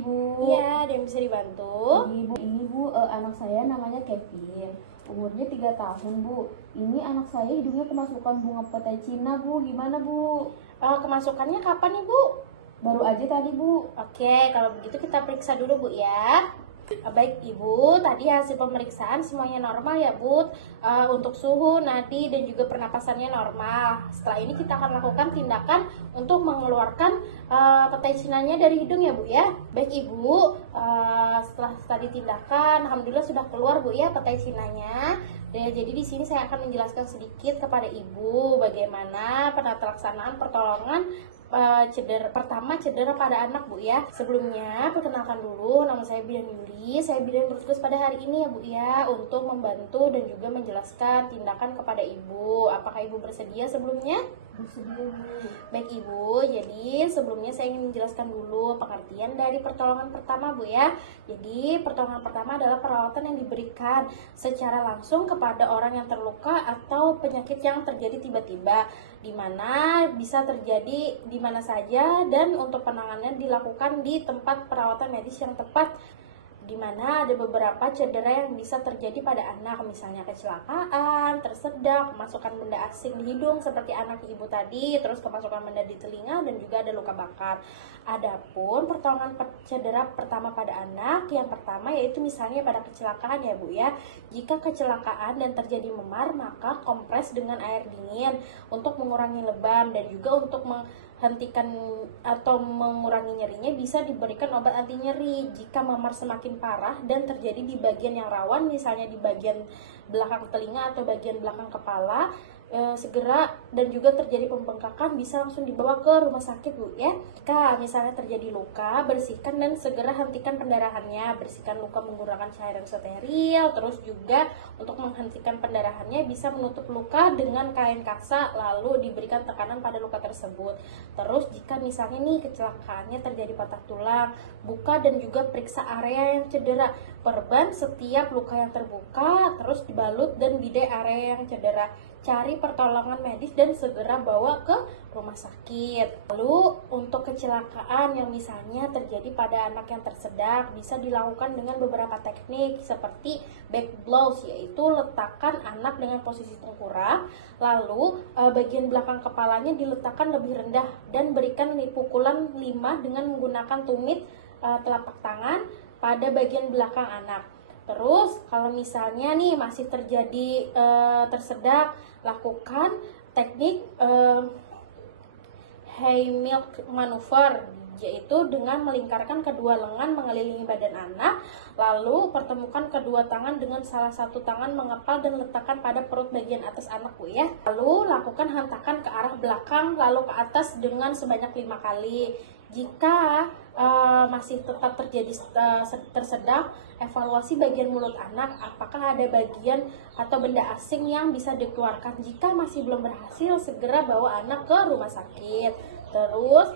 Ibu. Iya, ada yang bisa dibantu? Ini Bu, anak saya namanya Kevin. Umurnya 3 tahun Bu. Ini anak saya hidungnya kemasukan bunga petai Cina Bu. Gimana Bu? Kemasukannya kapan nih, Bu? Baru aja tadi Bu. Oke, kalau begitu kita periksa dulu, Bu ya. Baik Ibu, tadi hasil pemeriksaan semuanya normal ya Bu. Untuk suhu, nadi, dan juga pernapasannya normal. Setelah ini kita akan lakukan tindakan untuk mengeluarkan petai cinanya dari hidung ya Bu ya. Baik Ibu, setelah tadi tindakan, alhamdulillah sudah keluar Bu ya petai cinanya. Jadi di sini saya akan menjelaskan sedikit kepada Ibu bagaimana penata laksanaan pertolongan cedera pada anak Bu ya. Sebelumnya perkenalkan dulu, nama saya Bidan Yuli. Saya bidan bertugas pada hari ini ya Bu ya, untuk membantu dan juga menjelaskan tindakan kepada Ibu. Apakah Ibu bersedia sebelumnya? Bersedia Bu. Baik Ibu, jadi sebelumnya saya ingin menjelaskan dulu pengertian dari pertolongan pertama Bu ya. Jadi pertolongan pertama adalah perawatan yang diberikan secara langsung kepada orang yang terluka atau penyakit yang terjadi tiba-tiba, di mana bisa terjadi di mana saja, dan untuk penanganannya dilakukan di tempat perawatan medis yang tepat, di mana ada beberapa cedera yang bisa terjadi pada anak, misalnya kecelakaan, tersedak, kemasukan benda asing di hidung seperti anak Ibu tadi, terus kemasukan benda di telinga, dan juga ada luka bakar. Adapun pertolongan cedera pertama pada anak, yang pertama yaitu misalnya pada kecelakaan ya Bu ya. Jika kecelakaan dan terjadi memar, maka kompres dengan air dingin untuk mengurangi lebam, dan juga untuk menghentikan atau mengurangi nyerinya bisa diberikan obat anti nyeri. Jika memar semakin parah dan terjadi di bagian yang rawan, misalnya di bagian belakang telinga atau bagian belakang kepala, segera dan juga terjadi pembengkakan, bisa langsung dibawa ke rumah sakit Bu ya. Jika misalnya terjadi luka, bersihkan dan segera hentikan pendarahannya. Bersihkan luka menggunakan cairan steril. Terus juga untuk menghentikan pendarahannya bisa menutup luka dengan kain kasa, lalu diberikan tekanan pada luka tersebut. Terus jika misalnya nih kecelakaannya terjadi patah tulang, buka dan juga periksa area yang cedera. Perban setiap luka yang terbuka, terus dibalut dan bidet area yang cedera. Cari pertolongan medis dan segera bawa ke rumah sakit. Lalu untuk kecelakaan yang misalnya terjadi pada anak yang tersedak, bisa dilakukan dengan beberapa teknik seperti back blows, yaitu letakkan anak dengan posisi tengkurap, lalu bagian belakang kepalanya diletakkan lebih rendah, dan berikan pukulan 5 dengan menggunakan tumit telapak tangan pada bagian belakang anak. Terus kalau misalnya nih masih terjadi tersedak, lakukan teknik high milk maneuver, yaitu dengan melingkarkan kedua lengan mengelilingi badan anak, lalu pertemukan kedua tangan dengan salah satu tangan mengepal dan letakkan pada perut bagian atas anak Bu ya. Lalu lakukan hentakan ke arah belakang lalu ke atas dengan sebanyak 5 kali. Jika masih tetap terjadi tersedak, evaluasi bagian mulut anak, apakah ada bagian atau benda asing yang bisa dikeluarkan. Jika masih belum berhasil, segera bawa anak ke rumah sakit. Terus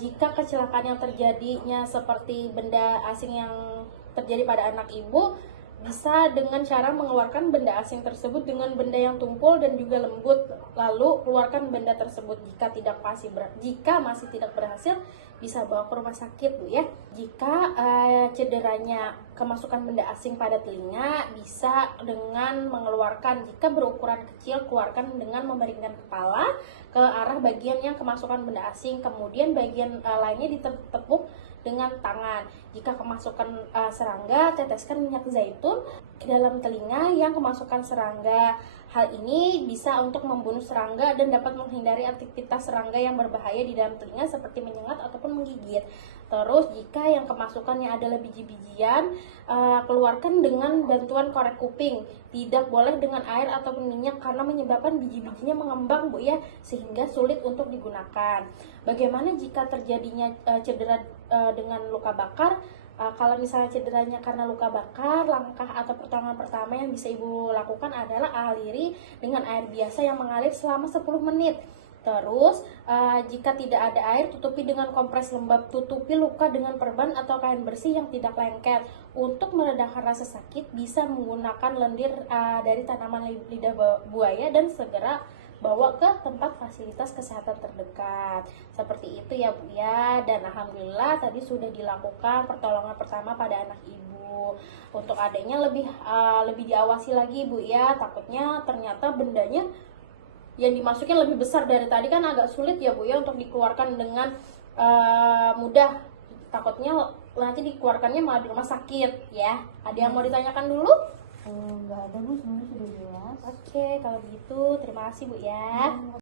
jika kecelakaan yang terjadinya seperti benda asing yang terjadi pada anak Ibu, bisa dengan cara mengeluarkan benda asing tersebut dengan benda yang tumpul dan juga lembut, lalu keluarkan benda tersebut. Jika masih tidak berhasil, bisa bawa ke rumah sakit Bu ya. Jika cederanya kemasukan benda asing pada telinga, bisa dengan mengeluarkan. Jika berukuran kecil, keluarkan dengan memeringkan kepala ke arah bagian yang kemasukan benda asing, kemudian bagian lainnya ditepuk dengan tangan. Jika kemasukan serangga, teteskan minyak zaitun ke dalam telinga yang kemasukan serangga. Hal ini bisa untuk membunuh serangga dan dapat menghindari aktivitas serangga yang berbahaya di dalam telinga seperti menyengat ataupun menggigit. Terus jika yang kemasukannya adalah biji-bijian, keluarkan dengan bantuan korek kuping. Tidak boleh dengan air ataupun minyak karena menyebabkan biji-bijinya mengembang Bu ya, sehingga sulit untuk digunakan. Bagaimana jika terjadinya cedera dengan luka bakar? Kalau misalnya cederanya karena luka bakar, langkah atau pertolongan pertama yang bisa Ibu lakukan adalah aliri dengan air biasa yang mengalir selama 10 menit. Terus jika tidak ada air, tutupi dengan kompres lembab. Tutupi luka dengan perban atau kain bersih yang tidak lengket. Untuk meredakan rasa sakit, bisa menggunakan lendir dari tanaman lidah buaya dan segera bawa ke tempat fasilitas kesehatan terdekat. Seperti itu ya Bu ya. Dan alhamdulillah tadi sudah dilakukan pertolongan pertama pada anak ibu. Untuk adiknya lebih diawasi lagi Bu ya. Takutnya ternyata bendanya yang dimasukin lebih besar dari tadi, kan agak sulit ya Bu ya untuk dikeluarkan dengan mudah. Takutnya nanti dikeluarkannya malah di rumah sakit ya. Ada yang mau ditanyakan dulu? Nggak ada Bu, semuanya sudah jelas. Oke, kalau begitu terima kasih Bu ya.